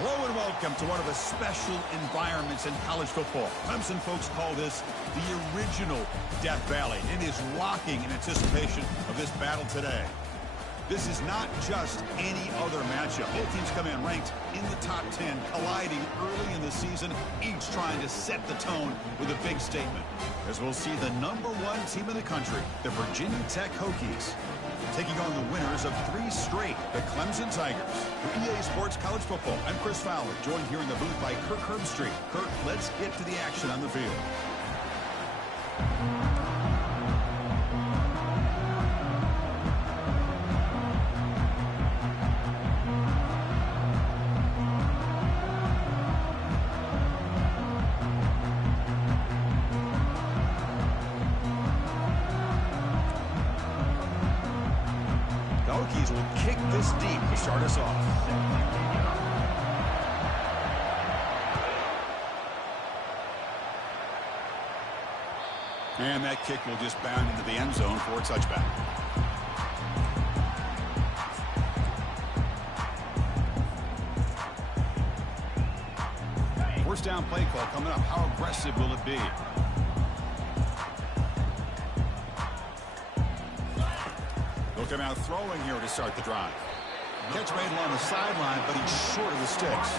Hello and welcome to one of the special environments in college football. Clemson folks call this the original Death Valley. It is rocking in anticipation of this battle today. This is not just any other matchup. Both teams come in ranked in the top 10, colliding early in the season, each trying to set the tone with a big statement. As we'll see the #1 team in the country, the Virginia Tech Hokies, taking on the winners of 3 straight, the Clemson Tigers. For EA Sports College Football, I'm Chris Fowler, joined here in the booth by Kirk Herbstreit. Kirk, let's get to the action on the field. The Hokies will kick this deep to start us off. And that kick will just bound into the end zone for a touchback. First down play call coming up. How aggressive will it be? They'll come out throwing here to start the drive. Catch made along the sideline, but he's short of the sticks.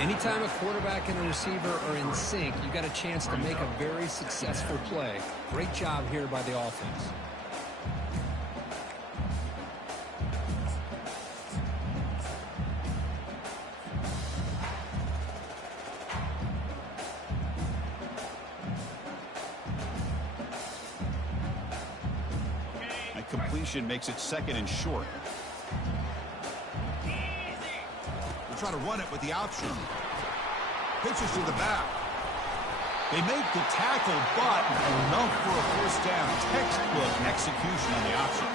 Anytime a quarterback and a receiver are in sync, you got a chance to make a very successful play. Great job here by the offense. That completion makes it 2nd and short. Try to run it with the option. Pitches to the back. They make the tackle, but enough for a first down. Textbook execution on the option.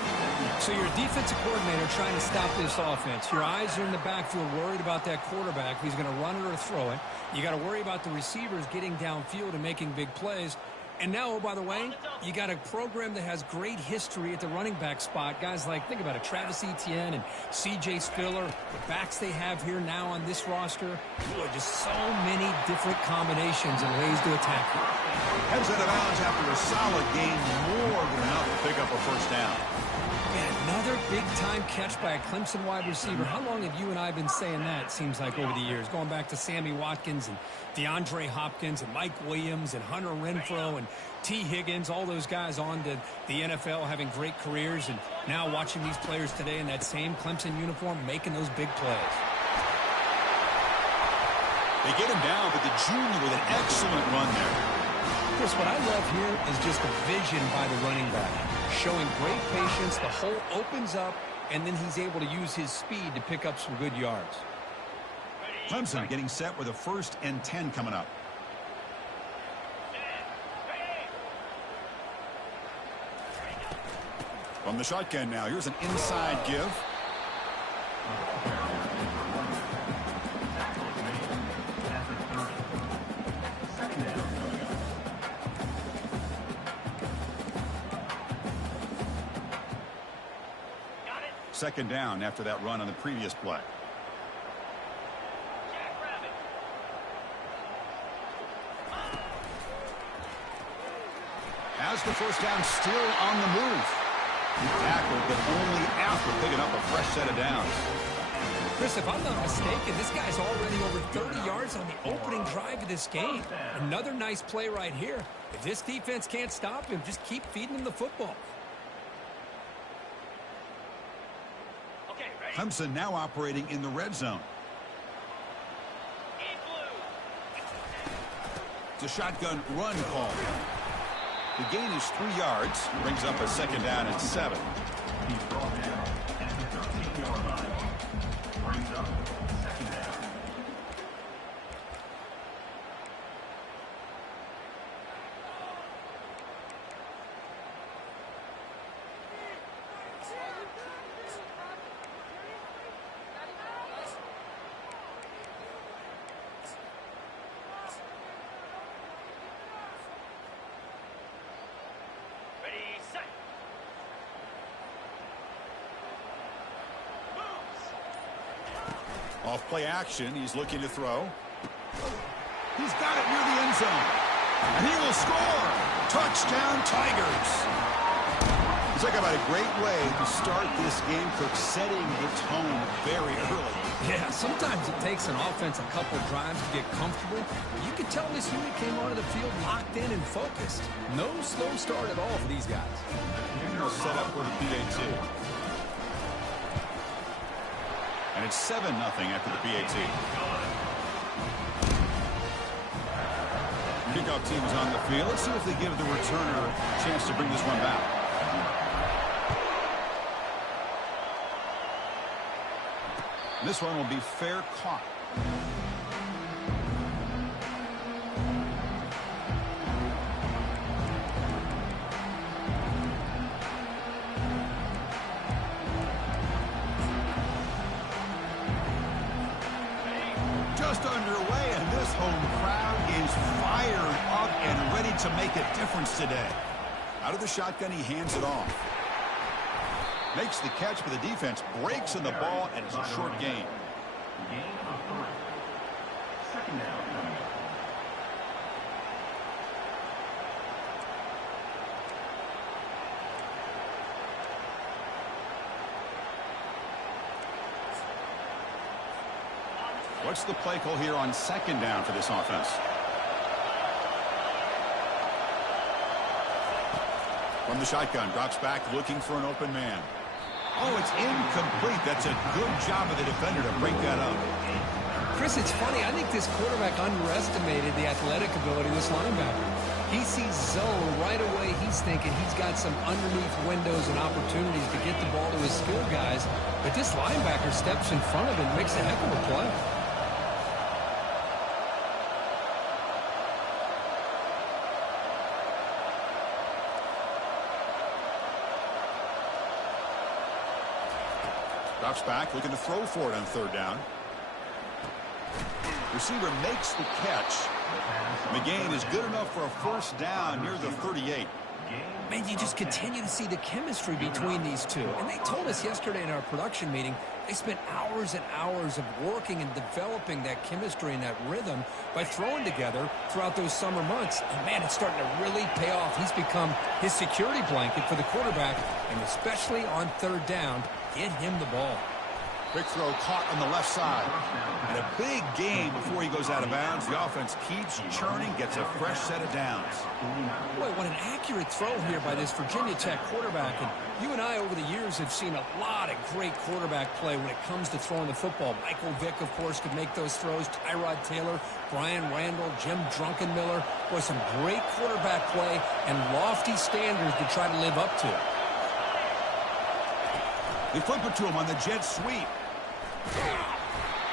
So you're a defensive coordinator trying to stop this offense. Your eyes are in the backfield worried about that quarterback. He's going to run it or throw it. You got to worry about the receivers getting downfield and making big plays. And now, oh, by the way, you got a program that has great history at the running back spot. Guys like, think about it, Travis Etienne and C.J. Spiller, the backs they have here now on this roster. Boy, just so many different combinations and ways to attack you. Heads out of bounds after a solid gain, more than enough to pick up a first down. Man, another big-time catch by a Clemson wide receiver. How long have you and I been saying that, seems like, over the years? Going back to Sammy Watkins and DeAndre Hopkins and Mike Williams and Hunter Renfrow and T. Higgins, all those guys on to the NFL having great careers, and now watching these players today in that same Clemson uniform making those big plays. They get him down, but the junior with an excellent run there. Chris, what I love here is just the vision by the running back. Showing great patience, the hole opens up, and then he's able to use his speed to pick up some good yards. Clemson getting set with a 1st and 10 coming up. From the shotgun now, here's an inside give. Second down after that run on the previous play. Has the first down, still on the move. He tackled, but only after picking up a fresh set of downs. Chris, if I'm not mistaken, this guy's already over 30 yards on the opening drive of this game. Another nice play right here. If this defense can't stop him, just keep feeding him the football. Clemson now operating in the red zone. It's a shotgun run call. The gain is 3 yards. Brings up a 2nd down and 7. Off play action. He's looking to throw. He's got it near the end zone. And he will score. Touchdown, Tigers. Talk about a great way to start this game, Cook, setting the tone very early. Yeah, sometimes it takes an offense a couple drives to get comfortable. You could tell this unit came onto the field locked in and focused. No slow start at all for these guys. He'll set up for the PAT. And it's 7-0 after the PAT. Kickoff team is on the field. Let's see if they give the returner a chance to bring this one back. This one will be fair caught. Just underway, and this home crowd is fired up and ready to make a difference today. Out of the shotgun, he hands it off. Makes the catch, but the defense breaks in the ball, and it's a short gain. Gain of 3. Second down. What's the play call here on second down for this offense? From the shotgun, drops back looking for an open man. Oh, it's incomplete. That's a good job of the defender to break that up. Chris, it's funny. I think this quarterback underestimated the athletic ability of this linebacker. He sees zone right away. He's thinking he's got some underneath windows and opportunities to get the ball to his skill guys. But this linebacker steps in front of him and makes a heck of a play. Drops back, looking to throw for it on third down. Receiver makes the catch. McGain is good enough for a first down near the 38. Man, you just continue to see the chemistry between these two. And they told us yesterday in our production meeting, they spent hours and hours of working and developing that chemistry and that rhythm by throwing together throughout those summer months. And, man, it's starting to really pay off. He's become his security blanket for the quarterback, and especially on third down, get him the ball. Quick throw caught on the left side. And a big game before he goes out of bounds. The offense keeps churning, gets a fresh set of downs. Boy, what an accurate throw here by this Virginia Tech quarterback. And you and I over the years have seen a lot of great quarterback play when it comes to throwing the football. Michael Vick, of course, could make those throws. Tyrod Taylor, Brian Randall, Jim Druckenmiller. Boy, some great quarterback play and lofty standards to try to live up to. They flip it to him on the jet sweep.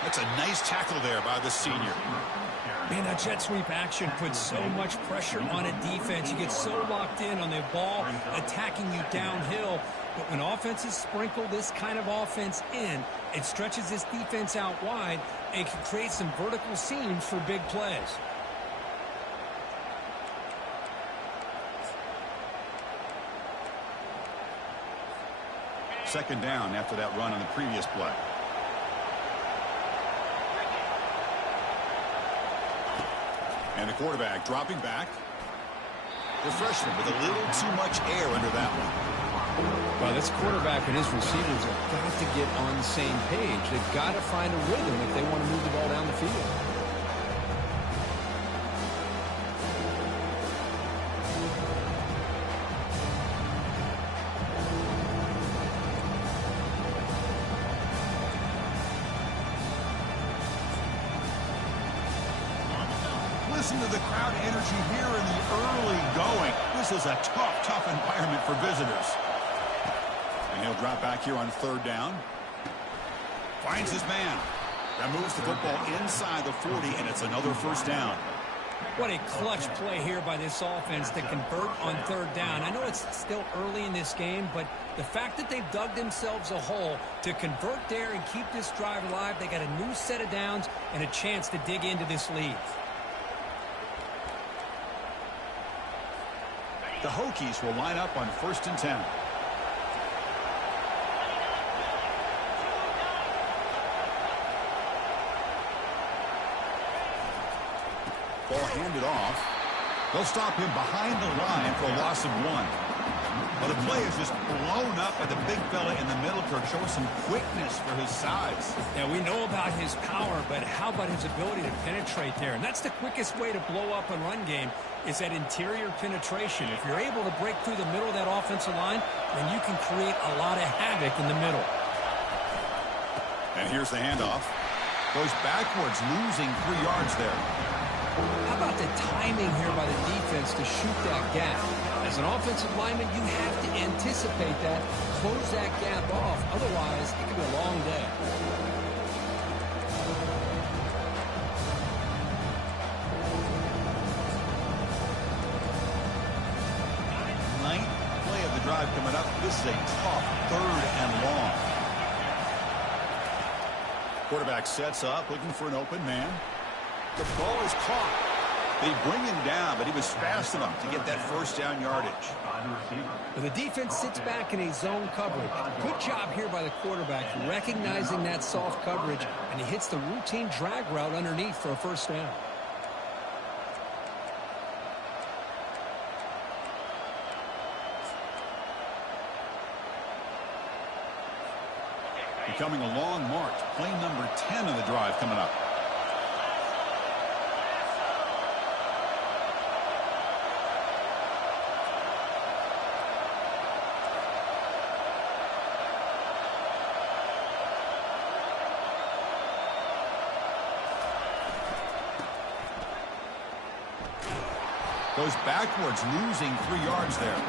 That's a nice tackle there by the senior. Man, that jet sweep action puts so much pressure on a defense. You get so locked in on the ball attacking you downhill. But when offenses sprinkle this kind of offense in, it stretches this defense out wide and can create some vertical seams for big plays. Second down after that run on the previous play. And the quarterback dropping back. The freshman with a little too much air under that one. Well, this quarterback and his receivers have got to get on the same page. They've got to find a rhythm if they want to move the ball down the field. Listen to the crowd energy here in the early going. This is a tough environment for visitors. And he'll drop back here on third down. Finds his man. That moves the football inside the 40, and it's another first down. What a clutch play here by this offense to convert on third down. I know it's still early in this game, but the fact that they've dug themselves a hole to convert there and keep this drive alive, they got a new set of downs and a chance to dig into this lead. The Hokies will line up on 1st and 10. Ball handed off. They'll stop him behind the line for a loss of 1. Well, the play is just blown up by the big fella in the middle, Kirk, showing some quickness for his size. Yeah, we know about his power, but how about his ability to penetrate there? And that's the quickest way to blow up a run game, is that interior penetration. If you're able to break through the middle of that offensive line, then you can create a lot of havoc in the middle. And here's the handoff. Goes backwards, losing 3 yards there. How about the timing here by the defense to shoot that gap? As an offensive lineman, you have to anticipate that, close that gap off. Otherwise, it could be a long day. Ninth play of the drive coming up. This is a tough 3rd and long. Quarterback sets up, looking for an open man. The ball is caught. They bring him down, but he was fast enough to get that first down yardage. The defense sits back in a zone coverage. Good job here by the quarterback, recognizing that soft coverage, and he hits the routine drag route underneath for a first down. Becoming a long march. Play number 10 of the drive coming up. Goes backwards, losing 3 yards there.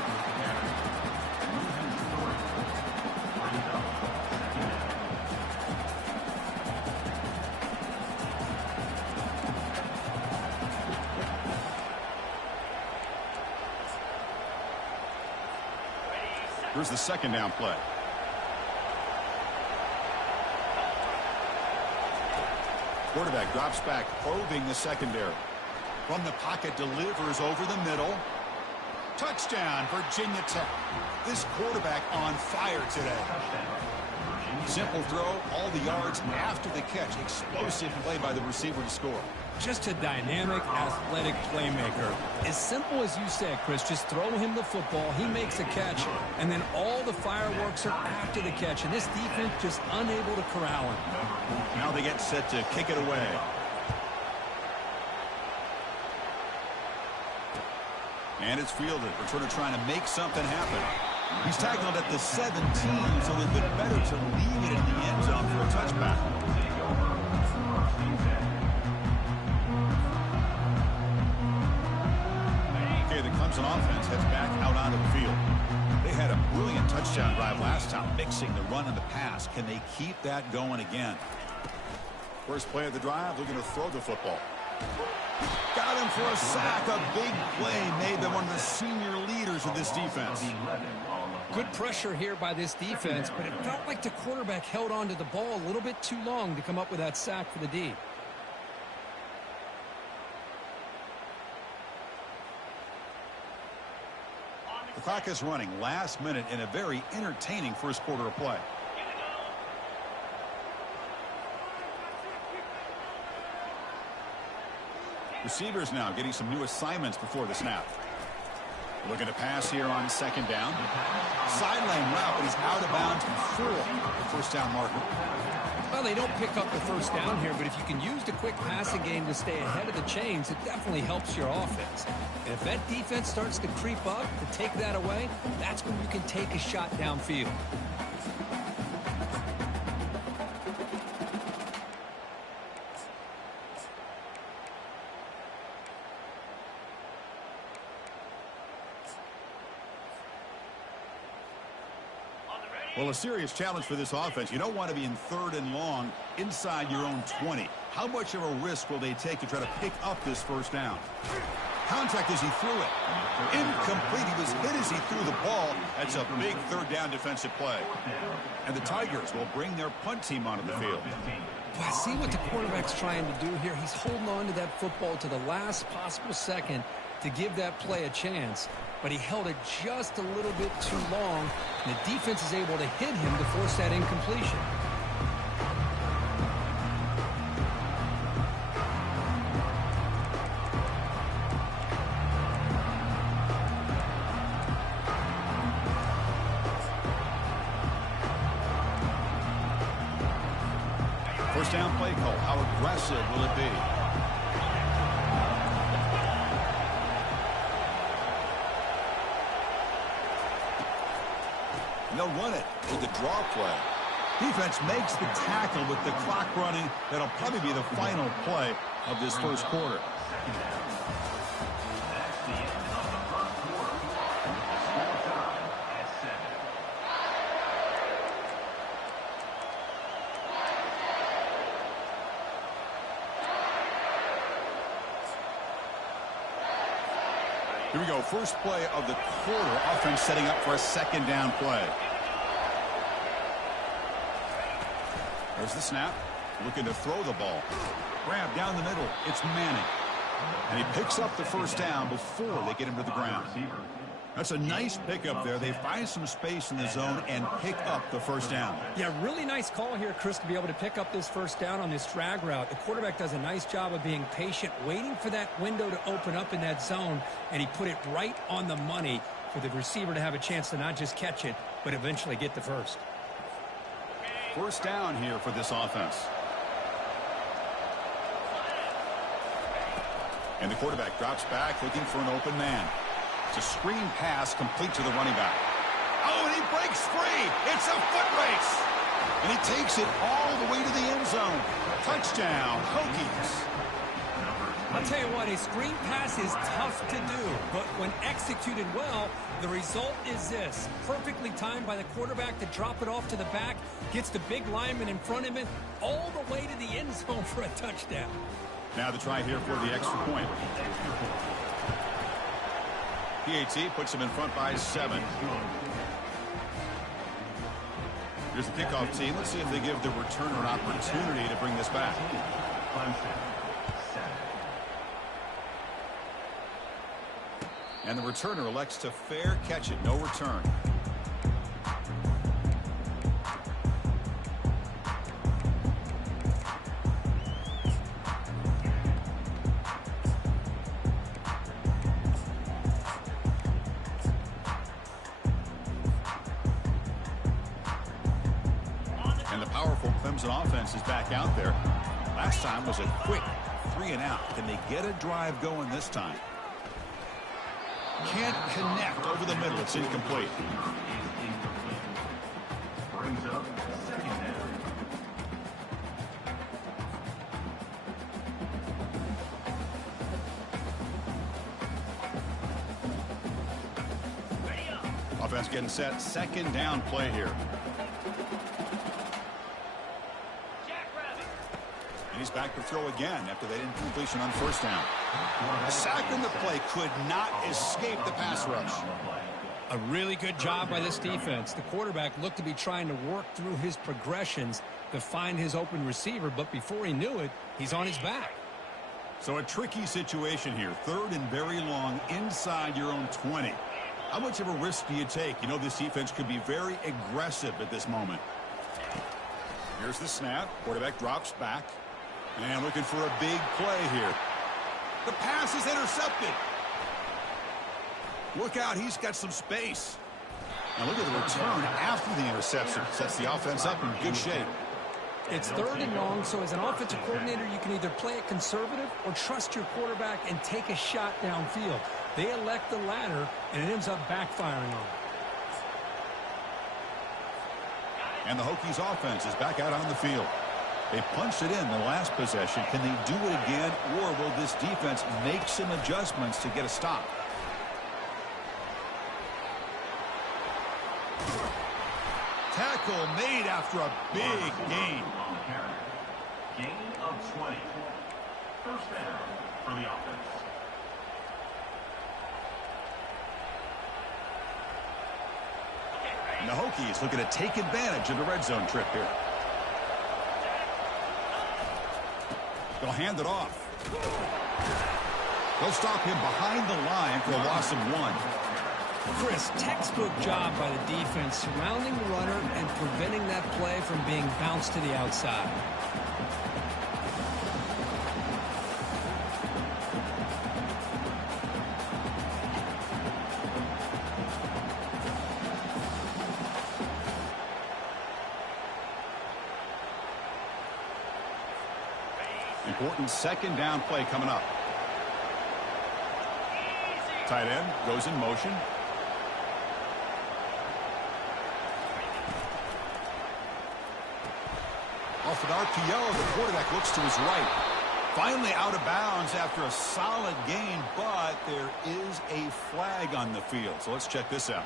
Here's the second down play. Quarterback drops back, probing the secondary. From the pocket, delivers over the middle. Touchdown, Virginia Tech. This quarterback on fire today. Simple throw, all the yards after the catch. Explosive play by the receiver to score. Just a dynamic, athletic playmaker. As simple as you said, Chris, just throw him the football, he makes a catch, and then all the fireworks are after the catch, and this defense just unable to corral him. Now they get set to kick it away. And it's fielded. We're sort of trying to make something happen. He's tackled at the 17, so it's been better to leave it in the end zone for a touchback. Okay, the Clemson offense heads back out onto the field. They had a brilliant touchdown drive last time, mixing the run and the pass. Can they keep that going again? First play of the drive, looking to throw the football. Got him for a sack. A big play made them one of the senior leaders of this defense. Good pressure here by this defense, but it felt like the quarterback held on to the ball a little bit too long to come up with that sack for the D. The clock is running last minute in a very entertaining first quarter of play. Receivers now getting some new assignments before the snap. Looking to pass here on second down. Sideline route, but he's out of bounds before the first down marker. Well, they don't pick up the first down here, but if you can use the quick passing game to stay ahead of the chains, it definitely helps your offense. And if that defense starts to creep up, to take that away, that's when you can take a shot downfield. Well, a serious challenge for this offense. You don't want to be in third and long inside your own 20. How much of a risk will they take to try to pick up this first down? Contact as he threw it. Incomplete. He was hit as he threw the ball. That's a big third down defensive play. And the Tigers will bring their punt team onto the field. Well, see what the quarterback's trying to do here. He's holding on to that football to the last possible second to give that play a chance. But he held it just a little bit too long, and the defense is able to hit him to force that incompletion. first down play call. How aggressive will it be? And they'll run it with the draw play. Defense makes the tackle with the clock running. That'll probably be the final play of this first quarter. Here we go. First play of the quarter. Offense setting up for a second down play. There's the snap. Looking to throw the ball. Grab down the middle. It's Manning. And he picks up the first down before they get him to the ground. That's a nice pickup there. They find some space in the zone and pick up the first down. Yeah, really nice call here, Chris, to be able to pick up this first down on this drag route. The quarterback does a nice job of being patient, waiting for that window to open up in that zone, and he put it right on the money for the receiver to have a chance to not just catch it, but eventually get the first. First down here for this offense. And the quarterback drops back looking for an open man. It's a screen pass complete to the running back. Oh, and he breaks free. It's a foot race. And he takes it all the way to the end zone. Touchdown, Hokies. I'll tell you what, a screen pass is tough to do, but when executed well, the result is this. Perfectly timed by the quarterback to drop it off to the back, gets the big lineman in front of him, all the way to the end zone for a touchdown. Now the try here for the extra point. PAT puts him in front by 7. Here's the kickoff team. Let's see if they give the returner an opportunity to bring this back. And the returner elects to fair catch it. No return. And the powerful Clemson offense is back out there. Last time was a quick 3-and-out. Can they get a drive going this time? Can't connect over the middle. It's incomplete. Brings up second down. Offense getting set. Second down play here. And he's back to throw again after that incompletion on first down. A sack in the play could not escape the pass rush. A really good job by this defense. The quarterback looked to be trying to work through his progressions to find his open receiver, but before he knew it, he's on his back. So a tricky situation here. Third and very long inside your own 20. How much of a risk do you take? You know this defense could be very aggressive at this moment. Here's the snap. Quarterback drops back. And looking for a big play here. The pass is intercepted. Look out, he's got some space. Now look at the return after the interception. Sets the offense up in good shape. It's third and long, so as an offensive coordinator, you can either play it conservative or trust your quarterback and take a shot downfield. They elect the latter, and it ends up backfiring on them. And the Hokies offense is back out on the field. They punched it in the last possession. Can they do it again, or will this defense make some adjustments to get a stop? Tackle made after a big gain. Gain of 20. First down for the offense. And the Hokies looking to take advantage of the red zone trip here. They'll hand it off. They'll stop him behind the line for a loss of 1. Chris, textbook job by the defense surrounding the runner and preventing that play from being bounced to the outside. important second down play coming up. Tight end goes in motion. Off an RPO, the quarterback looks to his right. Finally out of bounds after a solid gain, but there is a flag on the field. So let's check this out.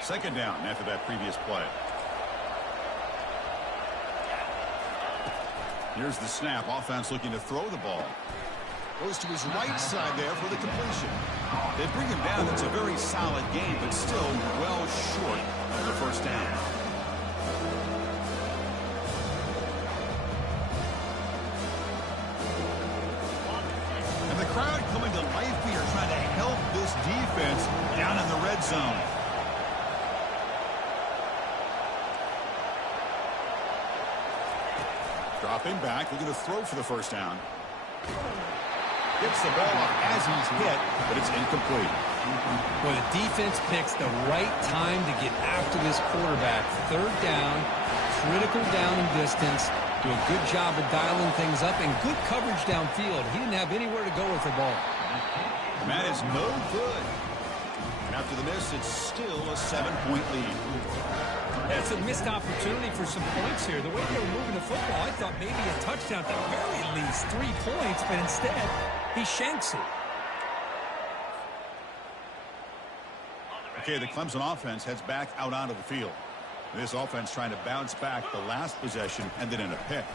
Second down after that previous play. Here's the snap. Offense looking to throw the ball. Goes to his right side there for the completion. They bring him down. It's a very solid game, but still well short of the first down. And the crowd coming to life here, trying to help this defense down in the red zone. Dropping back, looking to throw for the first down. Gets the ball up as he's hit, but it's incomplete. Well, the defense picks the right time to get after this quarterback. Third down, critical down and distance. Do a good job of dialing things up and good coverage downfield. He didn't have anywhere to go with the ball. And that is no good. And after the miss, it's still a 7-point lead. It's a missed opportunity for some points here. The way they were moving the football, I thought maybe a touchdown, at the very least 3 points, but instead, he shanks it. Okay, the Clemson offense heads back out onto the field. This offense trying to bounce back the last possession, ended in a pick.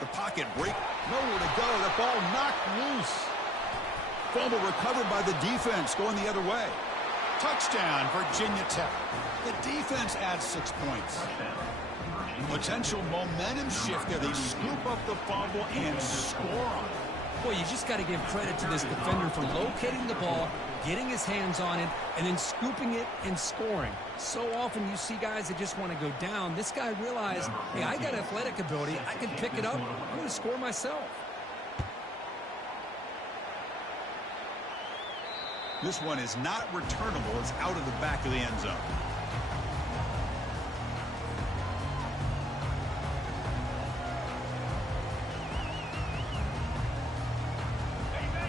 The pocket break, nowhere to go. The ball knocked loose. Fumble recovered by the defense, going the other way. Touchdown, Virginia Tech. The defense adds 6 points. Potential momentum shift there. They scoop up the fumble and score on it. Boy, you just got to give credit to this defender for locating the ball, getting his hands on it, and then scooping it and scoring. So often you see guys that just want to go down. This guy realized, hey, I got athletic ability. I can pick it up. I'm going to score myself. This one is not returnable. It's out of the back of the end zone.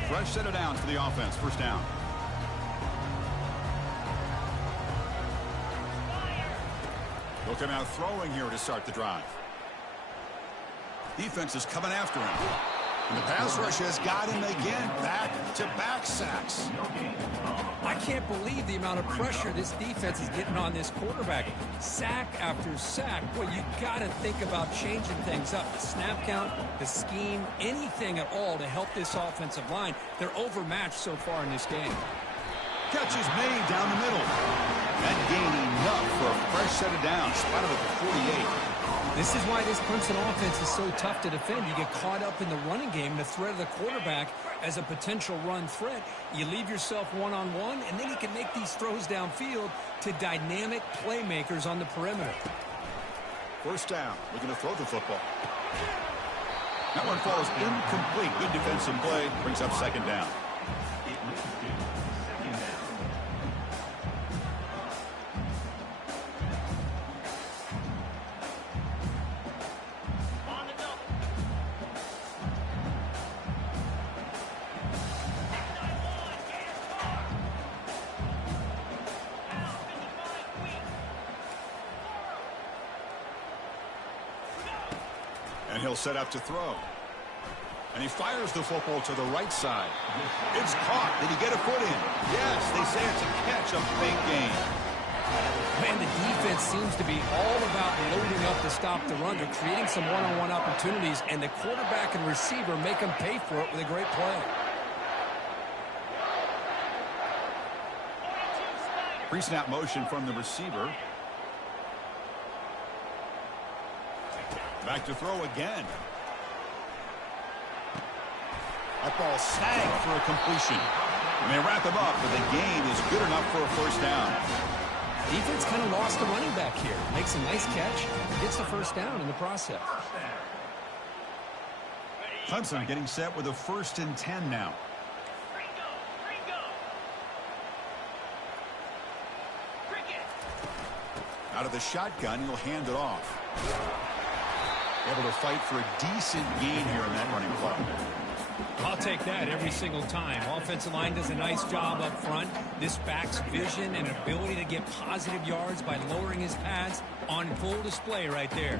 Fresh set of downs for the offense. First down. They'll come out throwing here to start the drive. Defense is coming after him. And the pass rush has got him again. Back-to-back sacks. I can't believe the amount of pressure this defense is getting on this quarterback. Sack after sack. Boy, you got to think about changing things up. The snap count, the scheme, anything at all to help this offensive line. They're overmatched so far in this game. Catch is made down the middle. That gain enough for a fresh set of downs. Spotted at the 48. This is why this Clemson offense is so tough to defend. You get caught up in the running game, the threat of the quarterback as a potential run threat. You leave yourself one-on-one, and then you can make these throws downfield to dynamic playmakers on the perimeter. First down, looking to throw the football. That one falls incomplete. Good defensive play, brings up second down. And he'll set up to throw. And he fires the football to the right side. It's caught. Did he get a foot in? Yes, they say it's a catch, a big gain. Man, the defense seems to be all about loading up to stop the run. They're creating some one-on-one opportunities, and the quarterback and receiver make them pay for it with a great play. Pre-snap motion from the receiver. Back to throw again. That ball snagged for a completion. And they wrap him up, but the gain is good enough for a first down. Defense kind of lost the running back here. Makes a nice catch, gets the first down in the process. Clemson getting set with a 1st and 10 now. Out of the shotgun, he'll hand it off. Able to fight for a decent gain here in that running play. I'll take that every single time. Offensive line does a nice job up front. This back's vision and ability to get positive yards by lowering his pads on full display right there.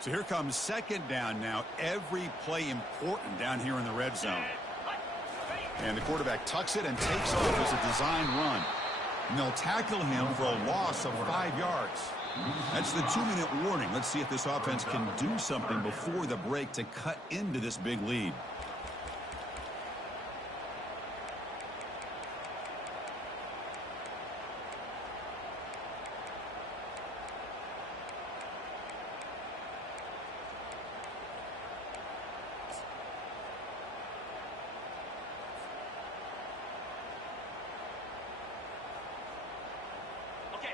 So here comes second down now. Every play important down here in the red zone. And the quarterback tucks it and takes off as a design run. And they'll tackle him for a loss of 5 yards. That's the 2-minute warning. Let's see if this offense can do something before the break to cut into this big lead.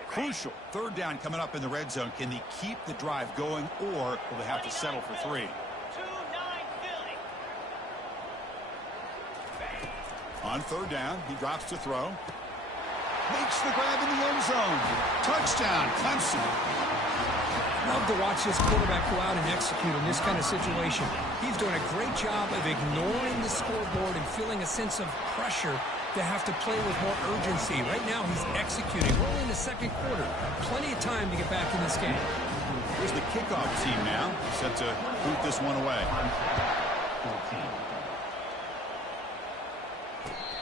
Crucial. Third down coming up in the red zone. Can they keep the drive going, or will they have to settle for 3? On third down, he drops to throw. Makes the grab in the end zone. Touchdown, Clemson. Love to watch this quarterback go out and execute in this kind of situation. He's doing a great job of ignoring the scoreboard and feeling a sense of pressure to have to play with more urgency. Right now, he's executing. We're only in the second quarter. Plenty of time to get back in this game. Here's the kickoff team now, set to boot this one away.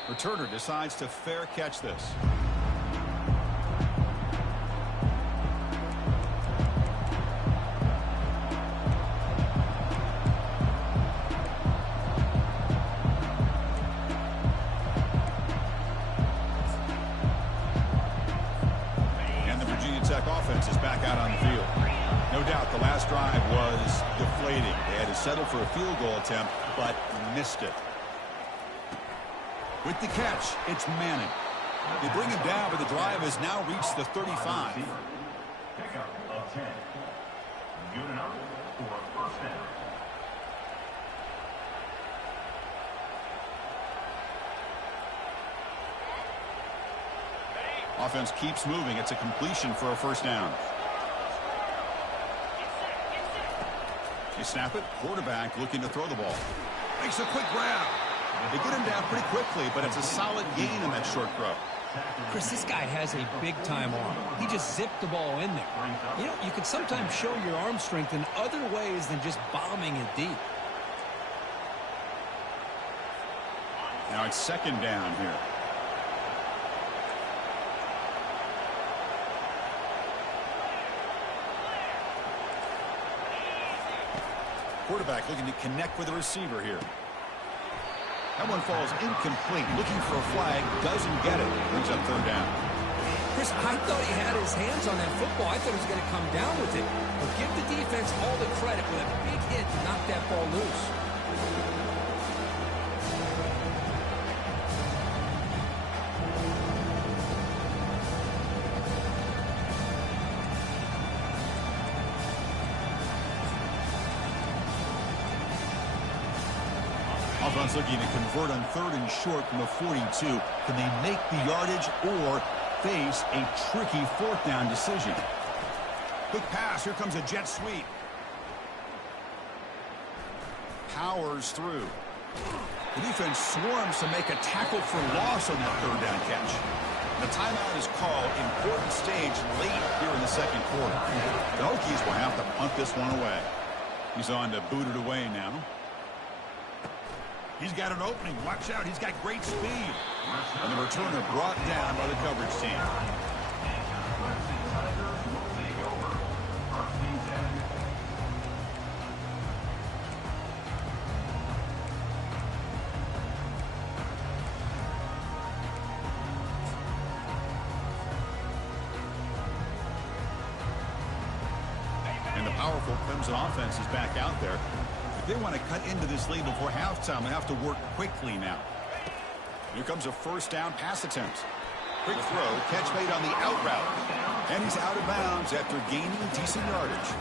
Returner decides to fair catch this. Offense is back out on the field. No doubt the last drive was deflating. They had to settle for a field goal attempt, but missed it. With the catch, it's Manning. They bring him down, but the drive has now reached the 35. Pickup of 10. Good enough for a first down. Offense keeps moving. It's a completion for a first down. You snap it. Quarterback looking to throw the ball. Makes a quick grab. They get him down pretty quickly, but it's a solid gain in that short throw. Chris, this guy has a big-time arm. He just zipped the ball in there. You know, you can sometimes show your arm strength in other ways than just bombing it deep. Now it's second down here. Quarterback looking to connect with the receiver here. That one falls incomplete. Looking for a flag. Doesn't get it. Brings up third down. Chris, I thought he had his hands on that football. I thought he was going to come down with it. But give the defense all the credit with a big hit to knock that ball loose. Offense looking to convert on third and short from the 42. Can they make the yardage or face a tricky fourth down decision? Quick pass. Here comes a jet sweep. Powers through. The defense swarms to make a tackle for loss on that third down catch. The timeout is called. Important stage late here in the second quarter. The Hokies will have to punt this one away. He's on to boot it away now. He's got an opening. Watch out. He's got great speed. And the returner brought down by the coverage team. And the powerful Clemson offense is back out there. If they want to cut into this lead before halftime, they have to work quickly now. Here comes a first down pass attempt. Quick throw, catch made on the out route. And he's out of bounds after gaining decent yardage.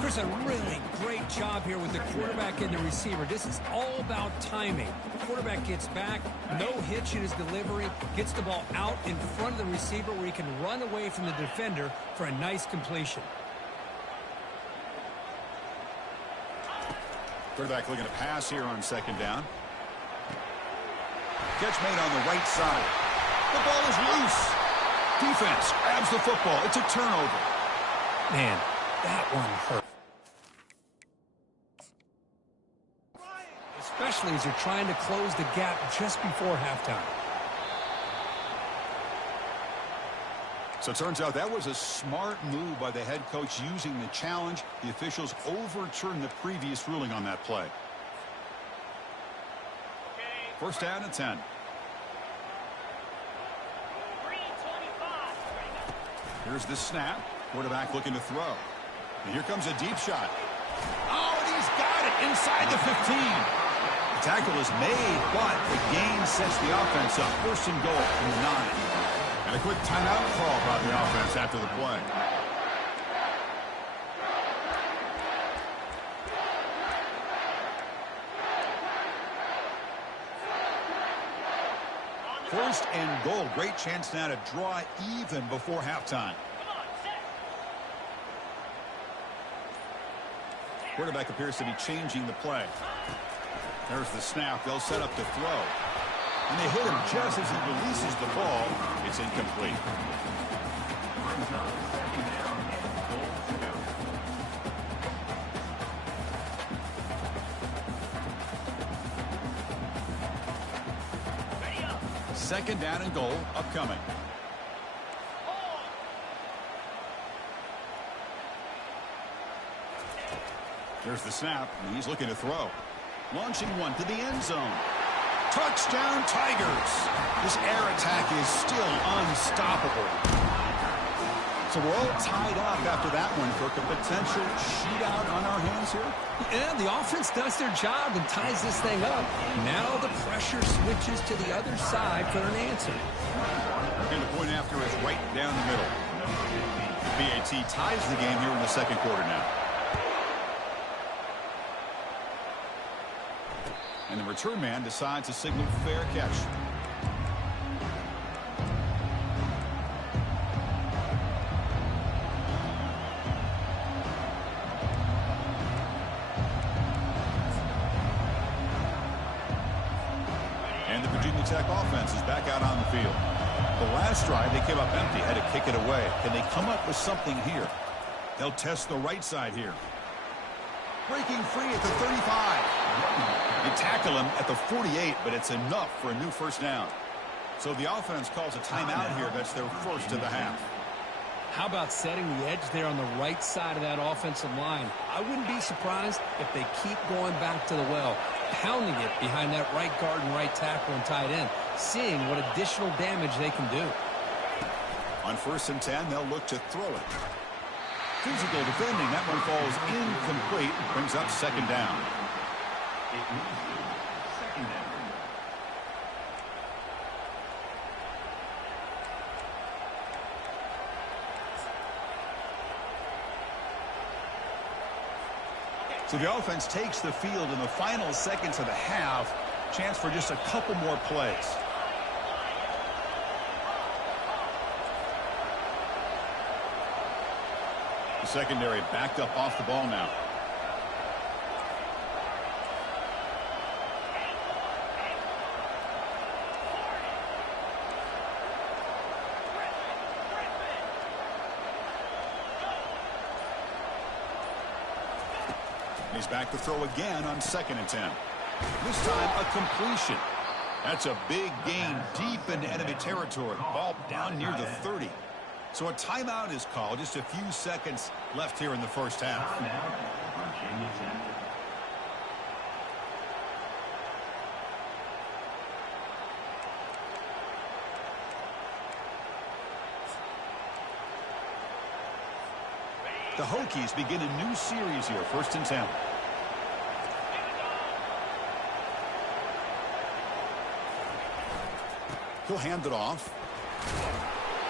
There's a really great job here with the quarterback and the receiver. This is all about timing. Quarterback gets back, no hitch in his delivery, gets the ball out in front of the receiver where he can run away from the defender for a nice completion. Quarterback looking to pass here on second down. Catch made on the right side. The ball is loose. Defense grabs the football. It's a turnover. Man, that one hurt. Especially as you're trying to close the gap just before halftime. So it turns out that was a smart move by the head coach using the challenge. The officials overturned the previous ruling on that play. First down and 10. Here's the snap. Quarterback looking to throw. And here comes a deep shot. Oh, and he's got it inside the 15. The tackle is made, but the gain sets the offense up. First and goal from the 9. And a quick timeout call by the offense after the play. First and goal. Great chance now to draw even before halftime. Quarterback appears to be changing the play. There's the snap. They'll set up to throw. And they hit him just as he releases the ball. It's incomplete. Second down and goal upcoming. There's the snap, and he's looking to throw. Launching one to the end zone. Touchdown, Tigers. This air attack is still unstoppable. So we're all tied up after that one for a potential shootout on our hands here. Yeah, the offense does their job and ties this thing up. Now the pressure switches to the other side for an answer. And the point after is right down the middle. BAT ties the game here in the second quarter now. And the return man decides to signal fair catch. And the Virginia Tech offense is back out on the field. The last drive, they came up empty, had to kick it away. Can they come up with something here? They'll test the right side here. Breaking free at the 35. They tackle him at the 48, but it's enough for a new first down. So the offense calls a timeout here. That's their first of the half. How about setting the edge there on the right side of that offensive line? I wouldn't be surprised if they keep going back to the well, pounding it behind that right guard and right tackle and tight end, seeing what additional damage they can do. On first and 10, they'll look to throw it. Physical defending. That one falls incomplete. Brings up second down. Second down. So the offense takes the field in the final seconds of the half. Chance for just a couple more plays. The secondary backed up off the ball now. He's back to throw again on second and 10. This time a completion. That's a big gain deep into enemy territory. Ball down near the 30. So a timeout is called. Just a few seconds left here in the first half. Virginia Tech. The Hokies begin a new series here, first and 10. He'll hand it off.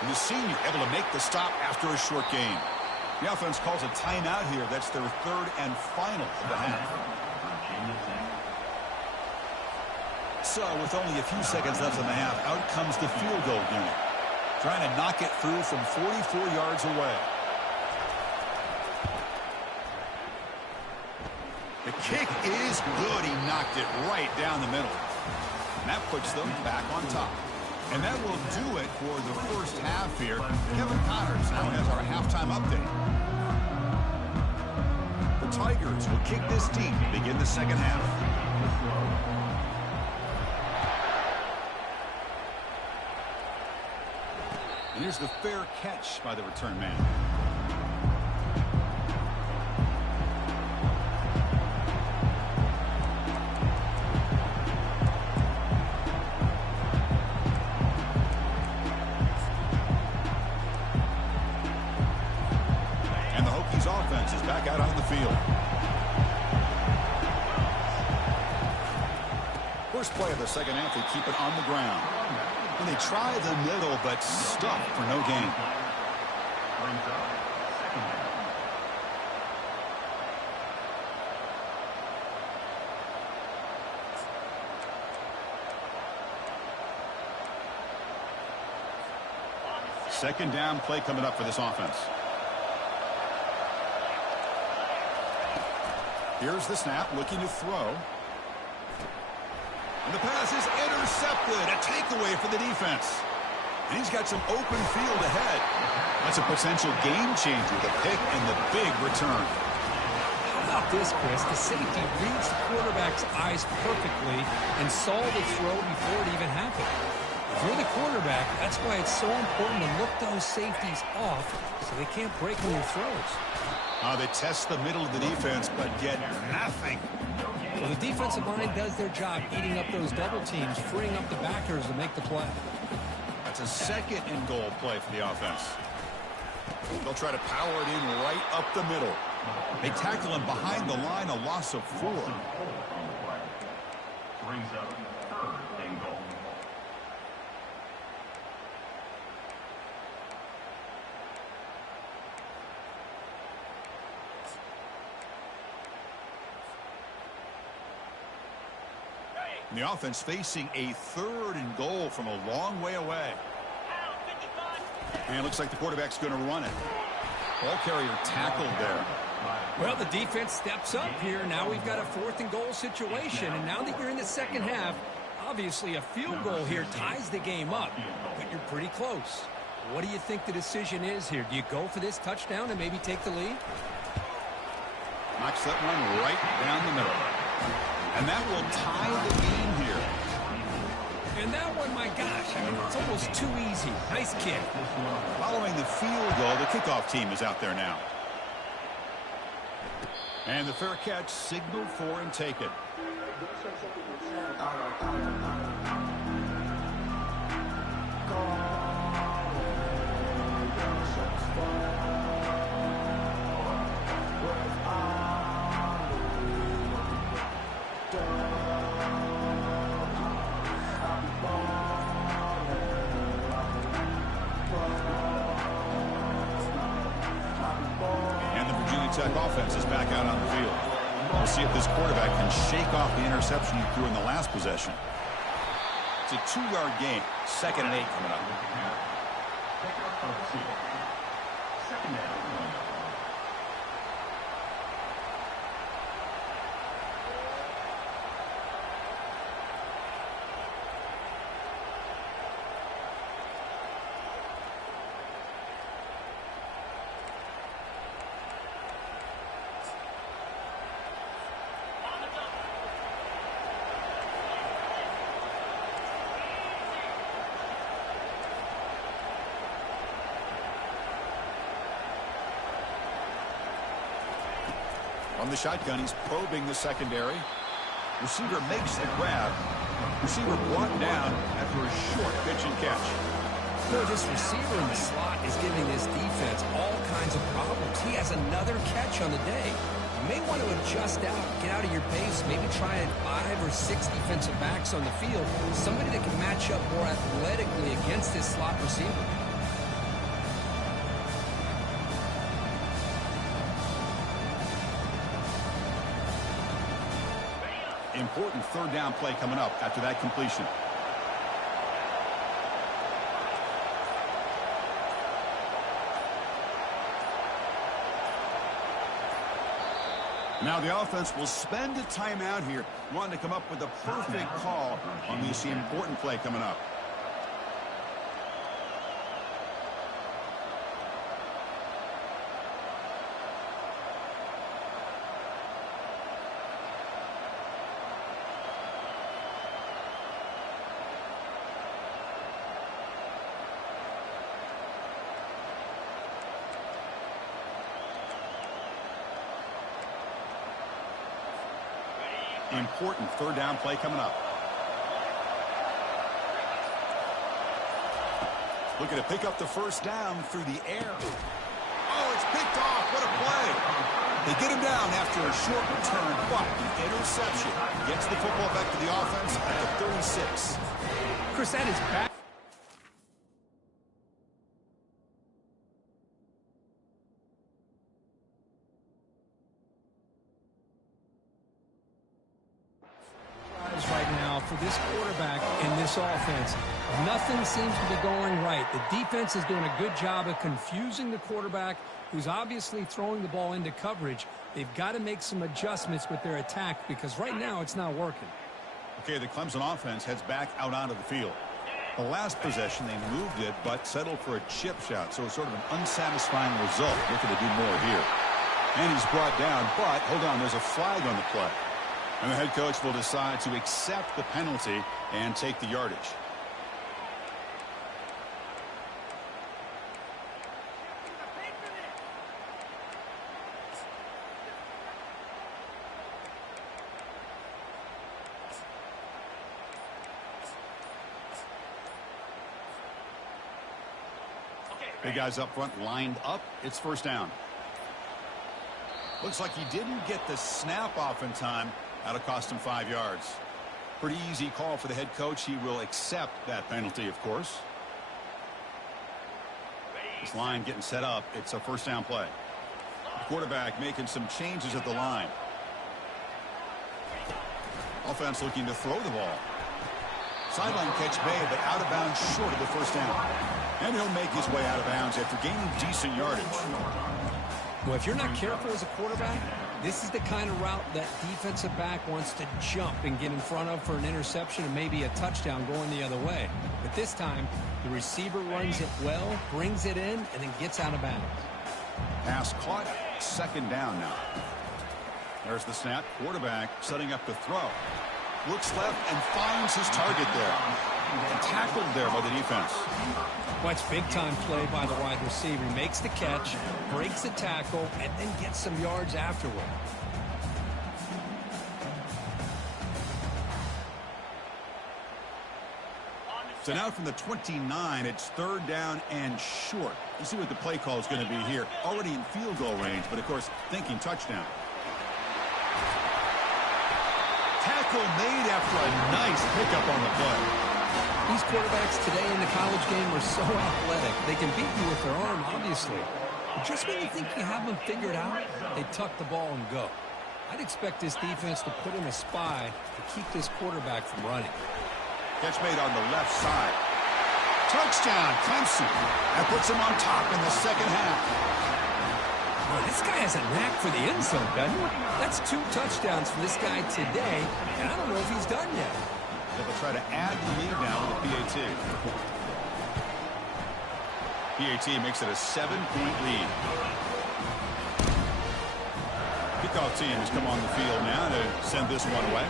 And the senior able to make the stop after a short gain. The offense calls a timeout here. That's their third and final of the half. So with only a few seconds left in the half, out comes the field goal unit. Trying to knock it through from 44 yards away. The kick is good. He knocked it right down the middle. And that puts them back on top. And that will do it for the first half here. Kevin Connors now has our halftime update. The Tigers will kick this deep to begin the second half. And here's the fair catch by the return man. Offense is back out on the field. First play of the second half, they keep it on the ground. And they try the middle, but stuck for no gain. Second down play coming up for this offense. Here's the snap, looking to throw. And the pass is intercepted. A takeaway for the defense. And he's got some open field ahead. That's a potential game changer, the pick and the big return. How about this, Chris? The safety reads the quarterback's eyes perfectly and saw the throw before it even happened. If you're the quarterback, that's why it's so important to look those safeties off so they can't break on your throws. They test the middle of the defense, but get nothing. Well, the defensive line does their job eating up those double teams, freeing up the backers to make the play. That's a second and goal play for the offense. They'll try to power it in right up the middle. They tackle him behind the line, a loss of 4. Brings up third and goal. And the offense facing a third and goal from a long way away. And it looks like the quarterback's going to run it. Ball carrier tackled there. Well, the defense steps up here. Now we've got a fourth and goal situation. And now that you're in the second half, obviously a field goal here ties the game up. But you're pretty close. What do you think the decision is here? Do you go for this touchdown and maybe take the lead? Knocks that one right down the middle. And that will tie the game here. And that one, my gosh, I mean, it's almost too easy. Nice kick. Following the field goal, the kickoff team is out there now. And the fair catch signaled for and taken. Tech offense is back out on the field. We'll see if this quarterback can shake off the interception he threw in the last possession. It's a 2-yard gain. 2nd and 8 coming up. Second down. From the shotgun, he's probing the secondary. Receiver makes the grab. Receiver brought down after a short pitch and catch. Boy, this receiver in the slot is giving this defense all kinds of problems. He has another catch on the day. You may want to adjust out, get out of your base, maybe try 5 or 6 defensive backs on the field. Somebody that can match up more athletically against this slot receiver. Important third down play coming up after that completion. Now the offense will spend a timeout here, wanting to come up with a perfect call on this important play coming up. Important third down play coming up. Looking to pick up the first down through the air. Oh, it's picked off. What a play. They get him down after a short return, but the interception gets the football back to the offense at the 36. Chris, that is back. Right now for this quarterback and this offense, nothing seems to be going right. The defense is doing a good job of confusing the quarterback, who's obviously throwing the ball into coverage. They've got to make some adjustments with their attack because right now it's not working. Okay, the Clemson offense heads back out onto the field. The last possession, they moved it but settled for a chip shot, so it's sort of an unsatisfying result. Looking to do more here. And he's brought down, but hold on, there's a flag on the play. And the head coach will decide to accept the penalty and take the yardage. Big guys up front lined up. It's first down. Looks like he didn't get the snap off in time. That'll cost him 5 yards. Pretty easy call for the head coach. He will accept that penalty, of course. This line getting set up. It's a first down play. The quarterback making some changes at the line. Offense looking to throw the ball. Sideline catch made, but out of bounds short of the first down. And he'll make his way out of bounds after gaining decent yardage. Well, if you're not careful as a quarterback, this is the kind of route that defensive back wants to jump and get in front of for an interception and maybe a touchdown going the other way. But this time, the receiver runs it well, brings it in, and then gets out of bounds. Pass caught. Second down now. There's the snap. Quarterback setting up the throw. Looks left and finds his target there. And tackled there by the defense. Watch big-time play by the wide receiver. He makes the catch, breaks the tackle, and then gets some yards afterward. So now from the 29, it's third down and short. You see what the play call is going to be here. Already in field goal range, but of course thinking touchdown. Tackle made after a nice pickup on the play. These quarterbacks today in the college game are so athletic. They can beat you with their arm, obviously. But just when you think you have them figured out, they tuck the ball and go. I'd expect this defense to put in a spy to keep this quarterback from running. Catch made on the left side. Touchdown, Clemson. That puts him on top in the second half. Well, this guy has a knack for the end zone, doesn't he? That's 2 touchdowns for this guy today, and I don't know if he's done yet. They'll try to add the lead now with the PAT. PAT makes it a 7-point lead. Kickoff team has come on the field now to send this one away.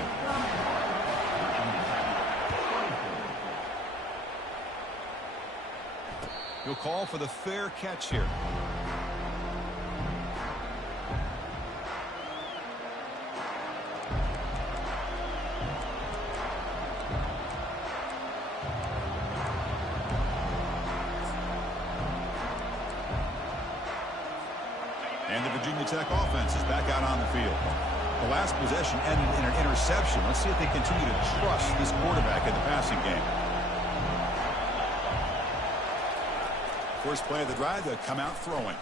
He'll call for the fair catch here. And the Virginia Tech offense is back out on the field. The last possession ended in an interception. Let's see if they continue to trust this quarterback in the passing game. First play of the drive, they'll come out throwing.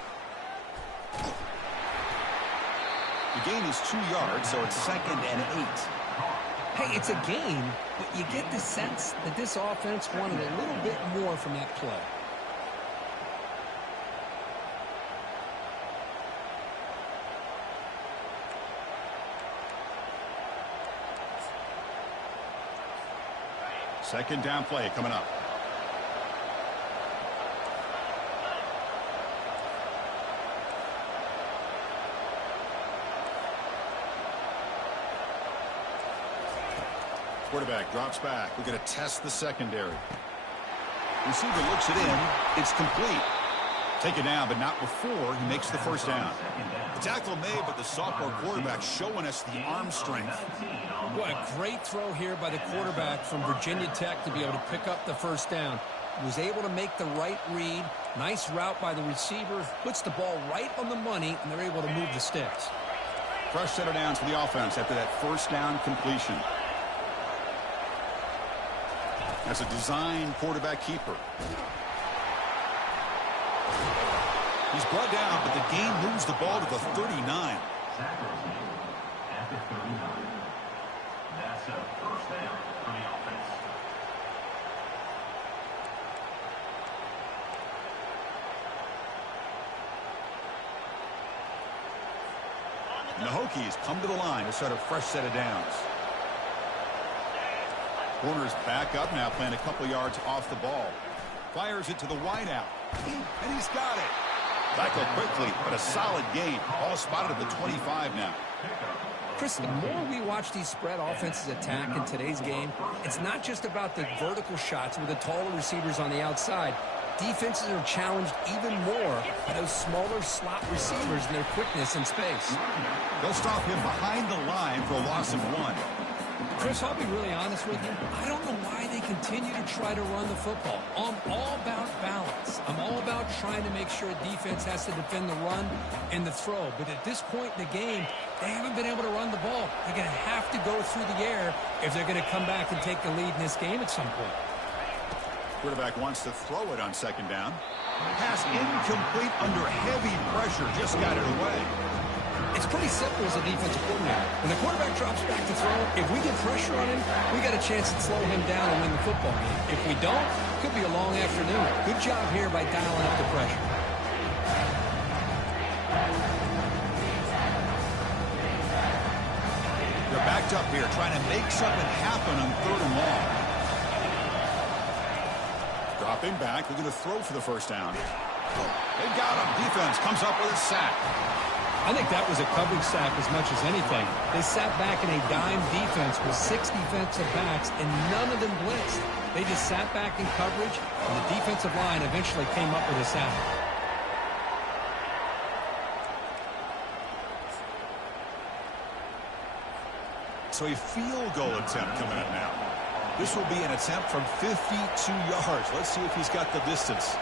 The gain is 2 yards, so it's 2nd and 8. Hey, it's a game, but you get the sense that this offense wanted a little bit more from that play. Second down play coming up. Quarterback drops back. We're going to test the secondary. Receiver looks it in. It's complete. Take it down, but not before he makes the first down. The tackle made, but the sophomore quarterback showing us the arm strength. What a great throw here by the quarterback from Virginia Tech to be able to pick up the first down. He was able to make the right read. Nice route by the receiver. Puts the ball right on the money, and they're able to move the sticks. Fresh set of downs for the offense after that first down completion. That's a design quarterback keeper. He's brought down, but the game moves the ball to the 39. At the 39. That's a first down for the offense. And the Hokies come to the line to start a fresh set of downs. Corner's back up now, playing a couple yards off the ball. Fires it to the wideout. And he's got it. Tackle quickly, but a solid gain. All spotted at the 25 now. Chris, the more we watch these spread offenses attack in today's game, it's not just about the vertical shots with the taller receivers on the outside. Defenses are challenged even more by those smaller slot receivers and their quickness in space. They'll stop him behind the line for a loss of 1. Chris, I'll be really honest with you. I don't know why they continue to try to run the football. I'm all about balance. I'm all about trying to make sure a defense has to defend the run and the throw. But at this point in the game, they haven't been able to run the ball. They're going to have to go through the air if they're going to come back and take the lead in this game at some point. Quarterback wants to throw it on second down. Pass incomplete under heavy pressure. Just got it away. It's pretty simple as a defensive coordinator. When the quarterback drops back to throw, if we get pressure on him, we got a chance to slow him down and win the football game. If we don't, it could be a long afternoon. Good job here by dialing up the pressure. They're backed up here, trying to make something happen on third and long. Dropping back, they're going to throw for the first down. They got him. Defense comes up with a sack. I think that was a coverage sack as much as anything. They sat back in a dime defense with 6 defensive backs, and none of them blitzed. They just sat back in coverage, and the defensive line eventually came up with a sack. So a field goal attempt coming up now. This will be an attempt from 52 yards. Let's see if he's got the distance.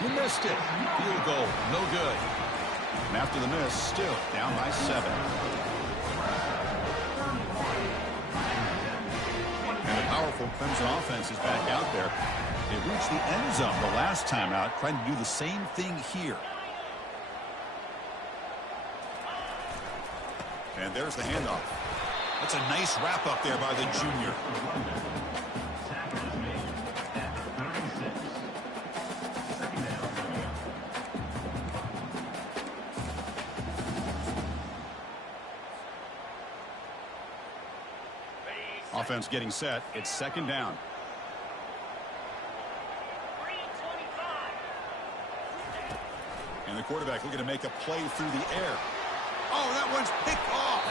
He missed it. Field goal, no good. And after the miss, still down by 7. And the powerful Clemson offense is back out there. They reached the end zone the last time out, trying to do the same thing here. And there's the handoff. That's a nice wrap up there by the junior. Offense getting set. It's second down. And the quarterback looking to make a play through the air. Oh, that one's picked off.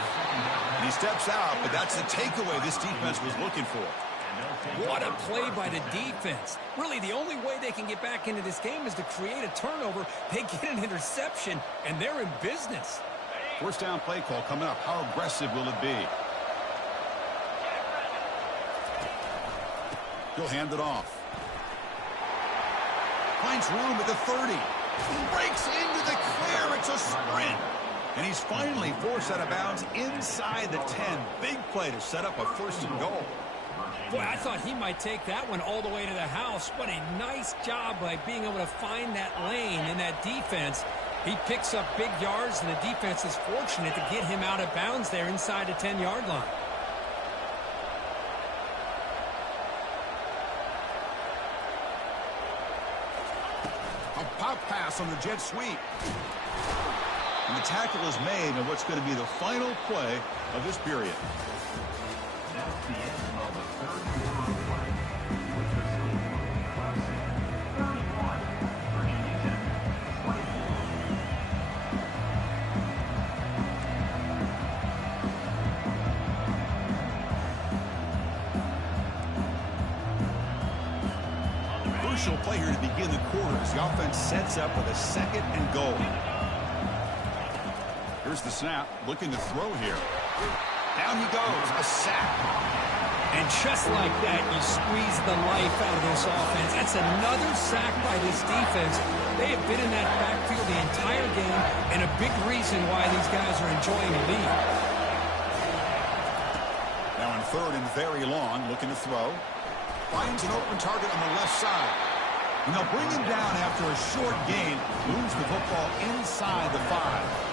And he steps out, but that's the takeaway this defense was looking for. What a play by the defense. Really, the only way they can get back into this game is to create a turnover. They get an interception, and they're in business. First down play call coming up. How aggressive will it be? He'll hand it off. Finds room at the 30. Breaks into the clear. It's a sprint. And he's finally forced out of bounds inside the 10. Big play to set up a first and goal. Boy, I thought he might take that one all the way to the house. What a nice job by being able to find that lane in that defense. He picks up big yards, and the defense is fortunate to get him out of bounds there inside the 10-yard line. A pop pass on the jet sweep. And the tackle is made on what's going to be the final play of this period. That's the end of the third quarter of play. With the score, Clemson 31, Virginia Tech 24. Crucial play here to begin the quarter as the offense sets up with a 2nd and goal. Here's the snap, looking to throw here. Down he goes, a sack. And just like that, you squeeze the life out of this offense. That's another sack by this defense. They have been in that backfield the entire game, and a big reason why these guys are enjoying the lead. Now on 3rd and very long, looking to throw. Finds an open target on the left side. And they'll bring him down after a short gain. Moves the football inside the 5.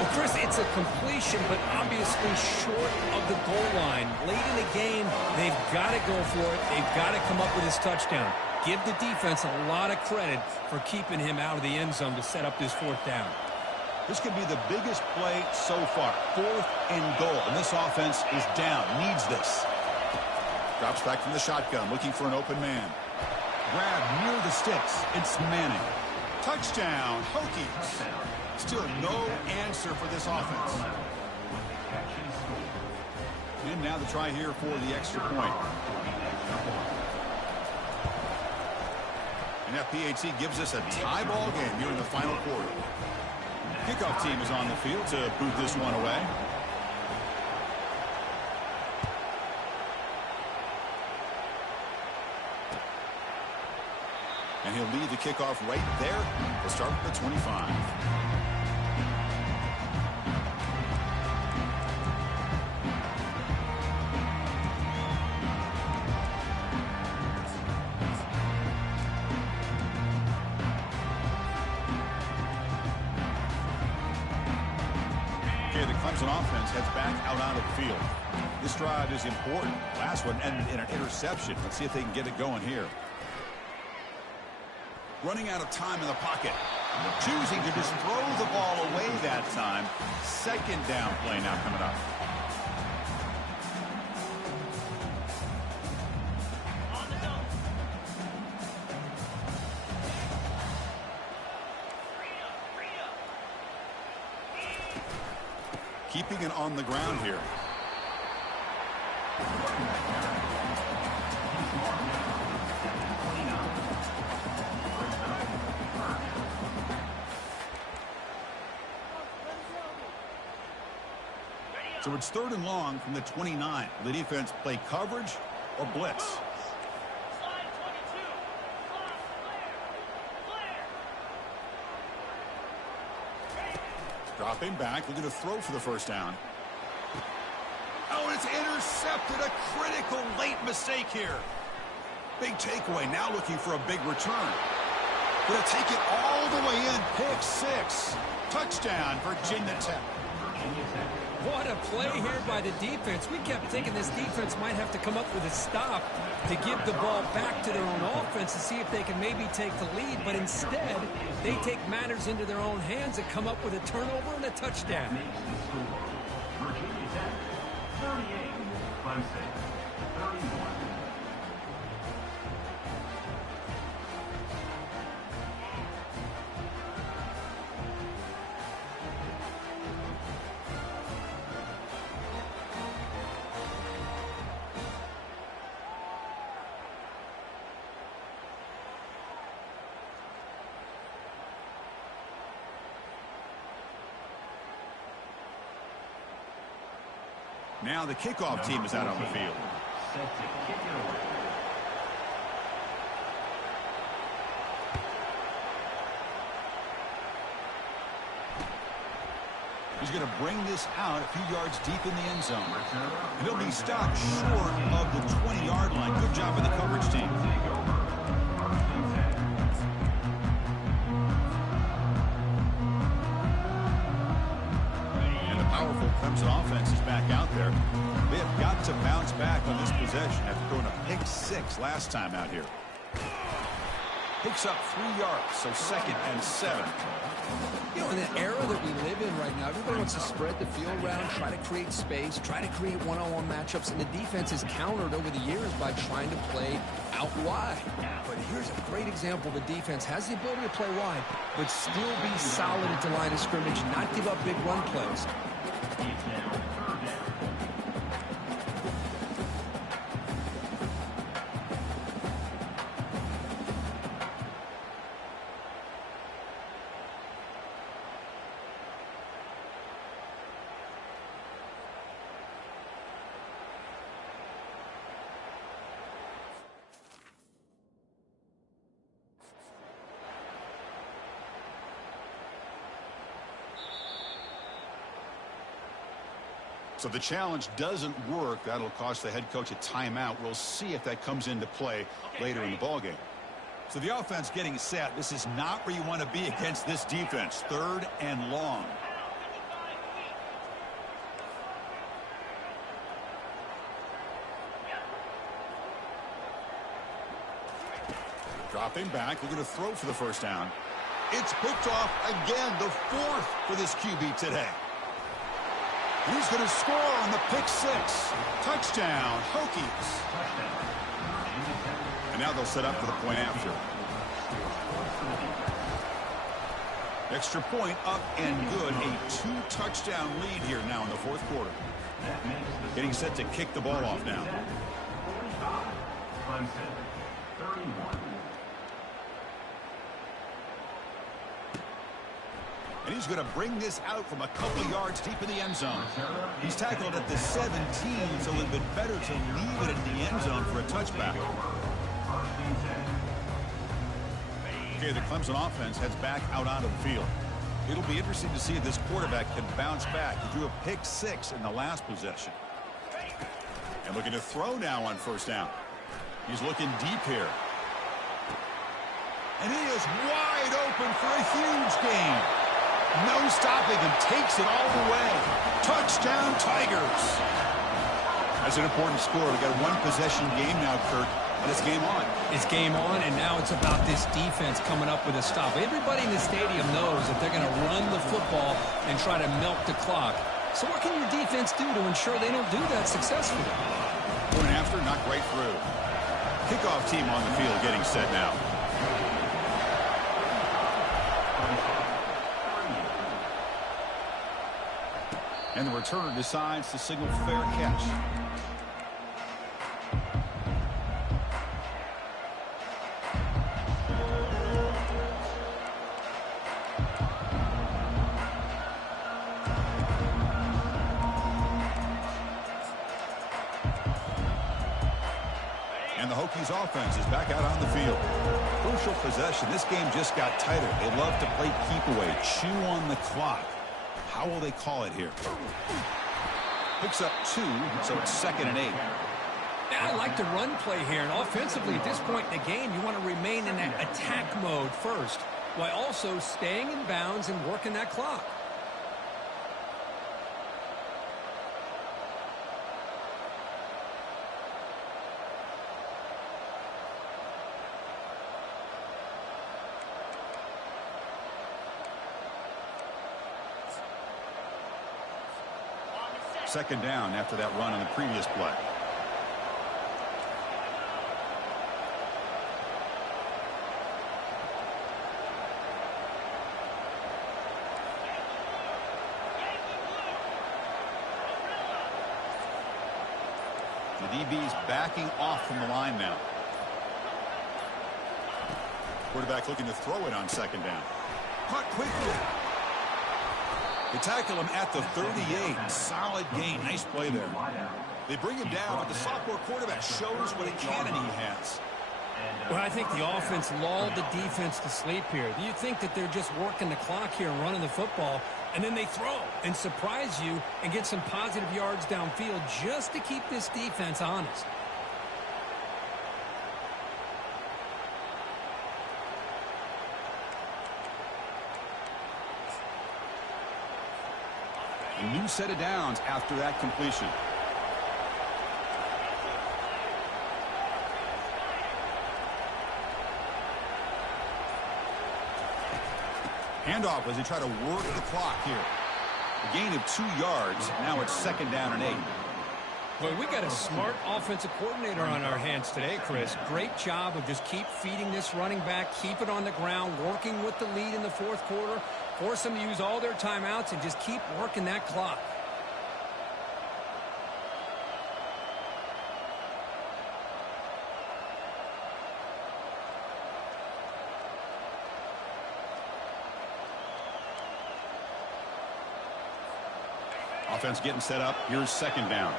Well, Chris, it's a completion, but obviously short of the goal line. Late in the game, they've got to go for it. They've got to come up with this touchdown. Give the defense a lot of credit for keeping him out of the end zone to set up this 4th down. This could be the biggest play so far. 4th and goal. And this offense is down. Needs this. Drops back from the shotgun, looking for an open man. Grab near the sticks. It's Manning. Touchdown, Hokies. Still no answer for this offense. And now the try here for the extra point. And FPAT gives us a tie ball game here in the final quarter. Kickoff team is on the field to boot this one away. And he'll lead the kickoff right there. We'll start with the 25. Okay, the Clemson offense heads back out onto the field. This drive is important. Last one ended in an interception. Let's see if they can get it going here. Running out of time in the pocket. Choosing to just throw the ball away that time. 2nd down play now coming up. Keeping it on the ground here. So it's 3rd and long from the 29. Will the defense play coverage or blitz? Dropping back, looking to throw for the 1st down. Oh, and it's intercepted. A critical late mistake here. Big takeaway. Now looking for a big return. Going to take it all the way in. Pick 6. Touchdown, Virginia Tech. What a play here by the defense. We kept thinking this defense might have to come up with a stop to give the ball back to their own offense to see if they can maybe take the lead. But instead, they take matters into their own hands and come up with a turnover and a touchdown. Virginia Tech 38, Clemson 31. Now the kickoff team is out on the field. Set to kick it away. He's going to bring this out a few yards deep in the end zone. And he'll be stopped short of the 20-yard line. Good job by the coverage team. And the powerful Clemson offense is back out there. They have got to bounce back on this possession after throwing a pick 6 last time out here. Picks up 3 yards, so 2nd and 7. You know, in the era that we live in right now, everybody wants to spread the field around, try to create space, try to create one-on-one matchups, and the defense has countered over the years by trying to play out wide. But here's a great example. The defense has the ability to play wide, but still be solid at the line of scrimmage, not give up big run plays. So the challenge doesn't work. That'll cost the head coach a timeout. We'll see if that comes into play later in the ballgame. So the offense getting set. This is not where you want to be against this defense. 3rd and long. Dropping back. Looking to throw for the first down. It's picked off again. The 4th for this QB today. And he's going to score on the pick 6. Touchdown, Hokies. And now they'll set up for the point after. Extra point up and good. A 2-touchdown lead here now in the 4th quarter. Getting set to kick the ball off now. Clemson, 31. And he's going to bring this out from a couple yards deep in the end zone. He's tackled at the 17, so a little bit better to leave it in the end zone for a touchback. Okay, the Clemson offense heads back out onto the field. It'll be interesting to see if this quarterback can bounce back. He threw a pick 6 in the last possession. And looking to throw now on first down. He's looking deep here. And he is wide open for a huge gain. No stopping him. Takes it all the way. Touchdown, Tigers. That's an important score. We've got a 1-possession game now, Kurt, and it's game on. It's game on, and now it's about this defense coming up with a stop. Everybody in the stadium knows that they're going to run the football and try to milk the clock. So what can your defense do to ensure they don't do that successfully? Point after, not right through. Kickoff team on the field getting set now. And the returner decides to signal fair catch. And the Hokies offense is back out on the field. Crucial possession. This game just got tighter. They love to play keep away, chew on the clock. How will they call it here? Picks up 2, so it's 2nd and 8. Yeah, I like the run play here, and offensively at this point in the game, you want to remain in that attack mode first, while also staying in bounds and working that clock. Second down after that run on the previous play. The DB's backing off from the line now. Quarterback looking to throw it on second down. Caught quickly. They tackle him at the 38. Solid gain. Nice play there. They bring him down, but the sophomore quarterback shows what a cannon he has. Well, I think the offense lulled the defense to sleep here. Do you think that they're just working the clock here and running the football? And then they throw and surprise you and get some positive yards downfield just to keep this defense honest. A new set of downs after that completion. Handoff as they try to work the clock here. A gain of 2 yards. Now it's 2nd down and 8. Boy, we got a smart offensive coordinator on our hands today, Chris. Great job of just keep feeding this running back, keep it on the ground, working with the lead in the 4th quarter, force them to use all their timeouts, and just keep working that clock. Offense getting set up. Here's 2nd down.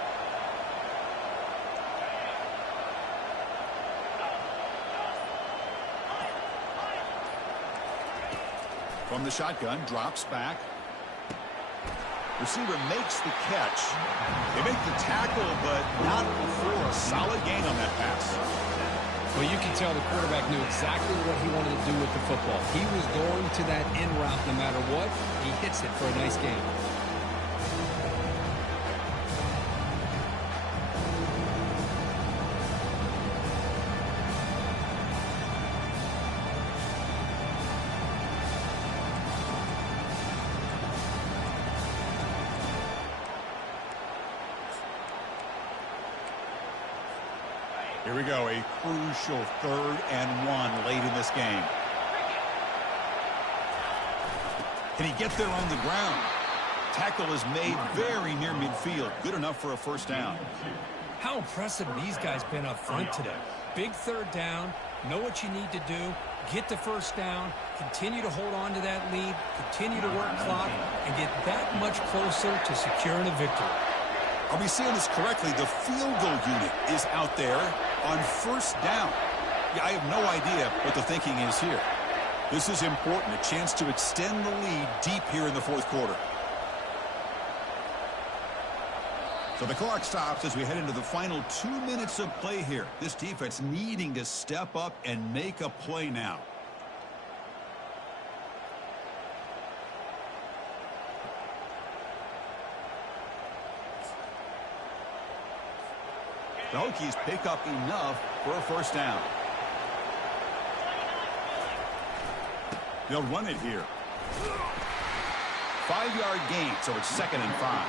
From the shotgun, drops back. Receiver makes the catch. They make the tackle, but not before a solid gain on that pass. Well, you can tell the quarterback knew exactly what he wanted to do with the football. He was going to that in route no matter what. He hits it for a nice gain. Here we go, a crucial 3rd and 1 late in this game. Can he get there on the ground? Tackle is made very near midfield. Good enough for a 1st down. How impressive these guys been up front today. Big 3rd down, know what you need to do, get the 1st down, continue to hold on to that lead, continue to work clock, and get that much closer to securing a victory. Are we seeing this correctly? The field goal unit is out there on 1st down. Yeah, I have no idea what the thinking is here. This is important, a chance to extend the lead deep here in the 4th quarter. So the clock stops as we head into the final 2 minutes of play here. This defense needing to step up and make a play now. The Hokies pick up enough for a 1st down. They'll run it here. 5-yard gain, so it's 2nd and 5.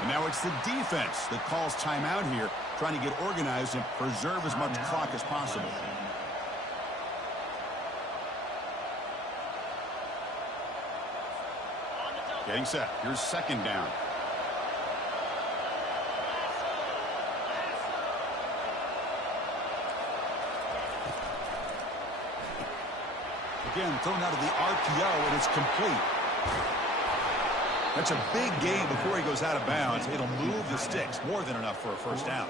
And now it's the defense that calls timeout here, trying to get organized and preserve as much clock as possible. Getting set. Here's 2nd down. Again, thrown out of the RPO, and it's complete. That's a big gain before he goes out of bounds. It'll move the sticks. More than enough for a 1st down.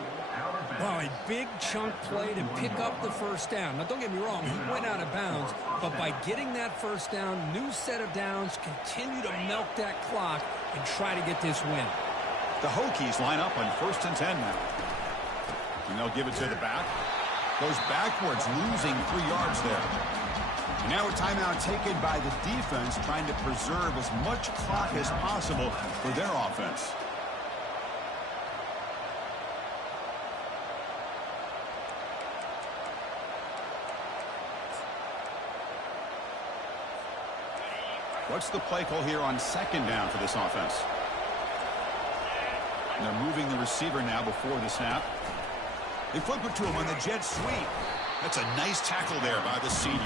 Wow, a big chunk play to pick up the 1st down. Now, don't get me wrong, he went out of bounds, but by getting that 1st down, new set of downs, continue to milk that clock and try to get this win. The Hokies line up on 1st and 10 now. And they'll give it to the back. Goes backwards, losing 3 yards there. And now a timeout taken by the defense, trying to preserve as much clock as possible for their offense. What's the play call here on 2nd down for this offense? And they're moving the receiver now before the snap. They flip it to him on the jet sweep. That's a nice tackle there by the senior.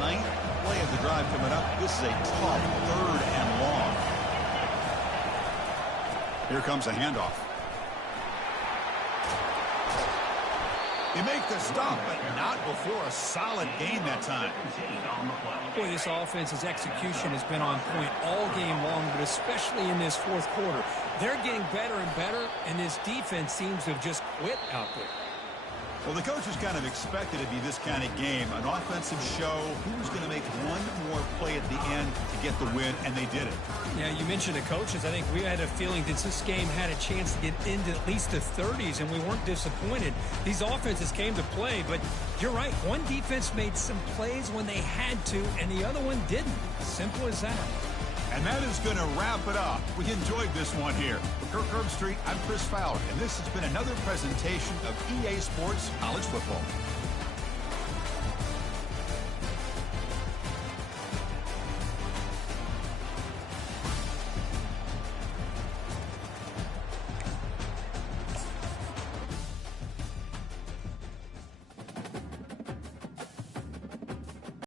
Ninth play of the drive coming up. This is a tough 3rd and long. Here comes a handoff. They make the stop, but not before a solid gain that time. Boy, this offense's execution has been on point all game long, but especially in this fourth quarter. They're getting better and better, and this defense seems to have just quit out there. Well, the coaches kind of expected it to be this kind of game, an offensive show. Who's going to make one more play at the end to get the win, and they did it. Yeah, you mentioned the coaches. I think we had a feeling that this game had a chance to get into at least the 30s, and we weren't disappointed. These offenses came to play, but you're right. One defense made some plays when they had to, and the other one didn't. Simple as that. And that is going to wrap it up. We enjoyed this one here. For Kirk Herbstreit, I'm Chris Fowler, and this has been another presentation of EA Sports College Football.